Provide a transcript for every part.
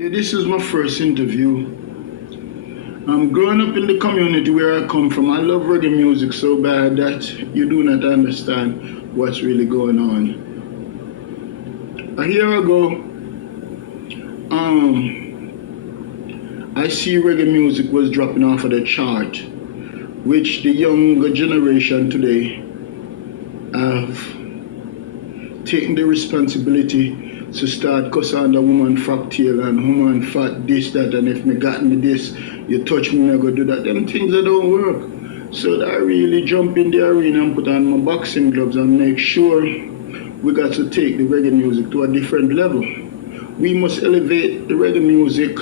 Yeah, this is my first interview. I'm growing up in the community where I come from. I love reggae music so bad that you do not understand what's really going on. A year ago, um, I see reggae music was dropping off of the chart, which the younger generation today have taken the responsibility to start cussing the woman fuck tail and woman fat this, that, and if me got me this, you touch me, I go do that. Them things that don't work. So I really jump in the arena and put on my boxing gloves and make sure we got to take the reggae music to a different level. We must elevate the reggae music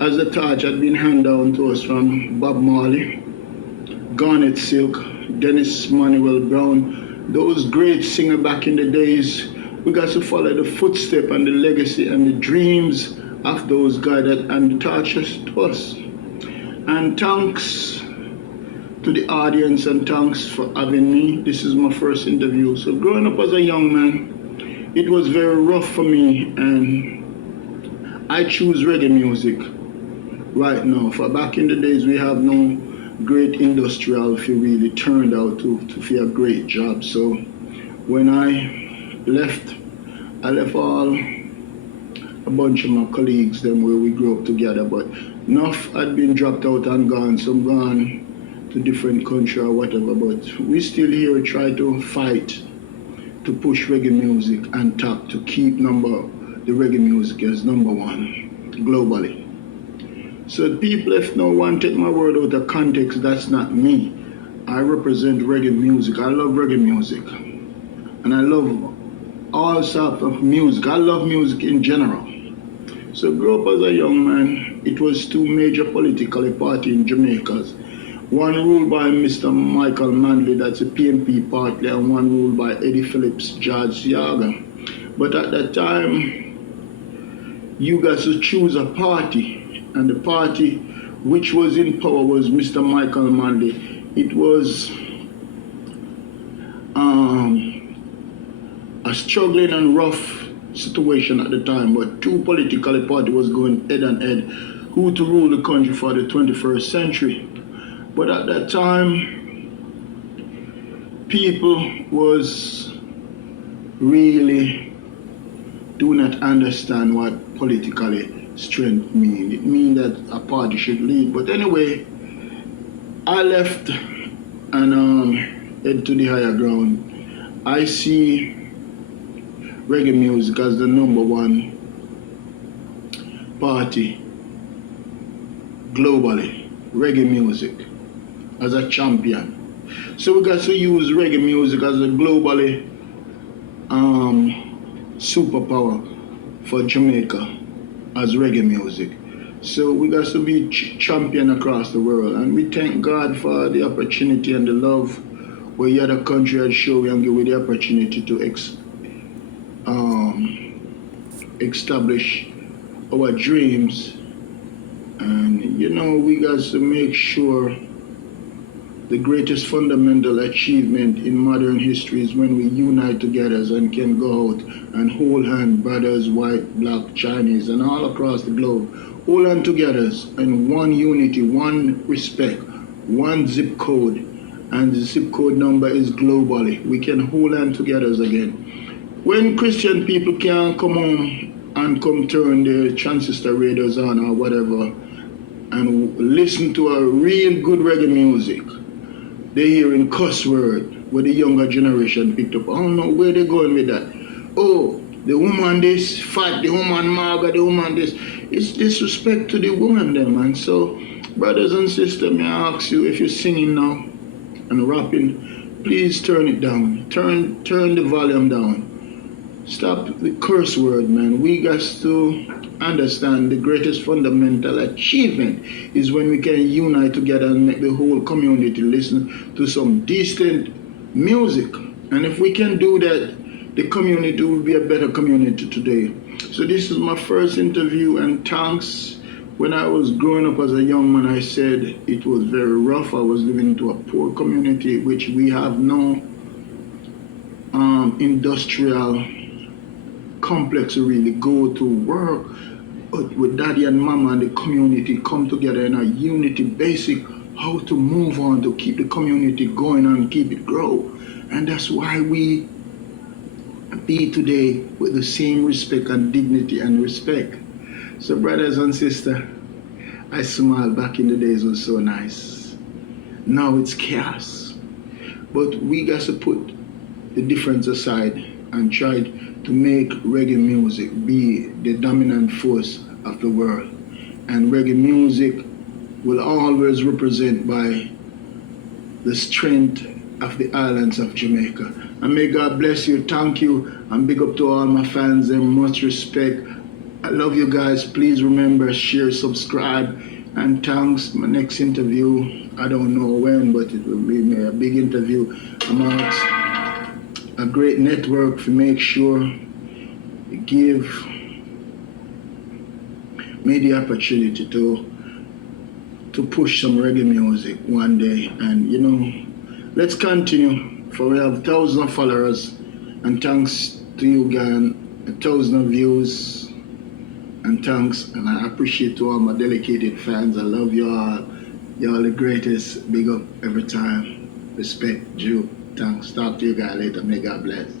as the torch had been handed down to us from Bob Marley, Garnet Silk, Dennis Manuel Brown, those great singers back in the days. We got to follow the footstep and the legacy and the dreams of those guys that and the torches to us. And thanks to the audience and thanks for having me. This is my first interview. So growing up as a young man, it was very rough for me, and I choose reggae music right now. For back in the days, we have no great industrial if you really turned out to do a great job. So when I left all a bunch of my colleagues them where we grew up together, but enough had been dropped out and gone, some gone to different country or whatever, but we still here try to fight to push reggae music and top to keep the reggae music as number one globally. So people, if no one take my word out of context, that's not me. I represent reggae music. I love reggae music. And I love all sorts of music. I love music in general. So grew up as a young man, it was two major political parties in Jamaica. One ruled by Mr. Michael Manley, that's a PNP party, and one ruled by Eddie Phillips, George Yaga. But at that time, you got to choose a party, and the party which was in power was Mr. Michael Manley. It was a struggling and rough situation at the time, but two political parties was going head and head who to rule the country for the 21st century. But at that time, people was really do not understand what politically strength mean. It means that a party should lead. But anyway, I left and head to the higher ground. I see reggae music as the number one party globally. Reggae music as a champion. So we got to use reggae music as a globally superpower for Jamaica as reggae music. So we got to be champion across the world, and we thank God for the opportunity and the love where the other country had shown and give the opportunity to establish our dreams. And we got to make sure the greatest fundamental achievement in modern history is when we unite together and can go out and hold hand, brothers, white, black, Chinese, and all across the globe, hold hand together in one unity, one respect, one zip code, and the zip code number is globally. We can hold hand together again. When Christian people can come home and come turn their transistor radios on or whatever and listen to a real good reggae music, they hearing cuss word where the younger generation picked up. I don't know where they're going with that. Oh, the woman this, fat, the woman maga, the woman this. It's disrespect to the woman then, man. So, brothers and sisters, may I ask you, if you're singing now and rapping, please turn it down. Turn the volume down. Stop the curse word, man. We got to understand the greatest fundamental achievement is when we can unite together and make the whole community listen to some decent music. And if we can do that, the community will be a better community today. So this is my first interview, and thanks. When I was growing up as a young man, I said it was very rough. I was living into a poor community, which we have no industrial complex to really go to work. But with daddy and mama and the community come together in a unity basic how to move on to keep the community going and keep it grow. And that's why we be today with the same respect and dignity and respect. So brothers and sisters, I smile back in the days was so nice. Now it's chaos. But we got to put the difference aside and try to make reggae music be the dominant force of the world. And reggae music will always represent by the strength of the islands of Jamaica. And may God bless you. Thank you. And big up to all my fans and much respect. I love you guys. Please remember, share, subscribe. And thanks. My next interview, I don't know when, but it will be a big interview amongst a great network to make sure give me the opportunity to push some reggae music one day. And let's continue, for we have thousands of followers, and thanks to you guys, 1,000 views, and thanks, and I appreciate to all my dedicated fans. I love you all. Y'all the greatest. Big up every time. Respect, Jew. Thanks. Talk to you guys later. May God bless.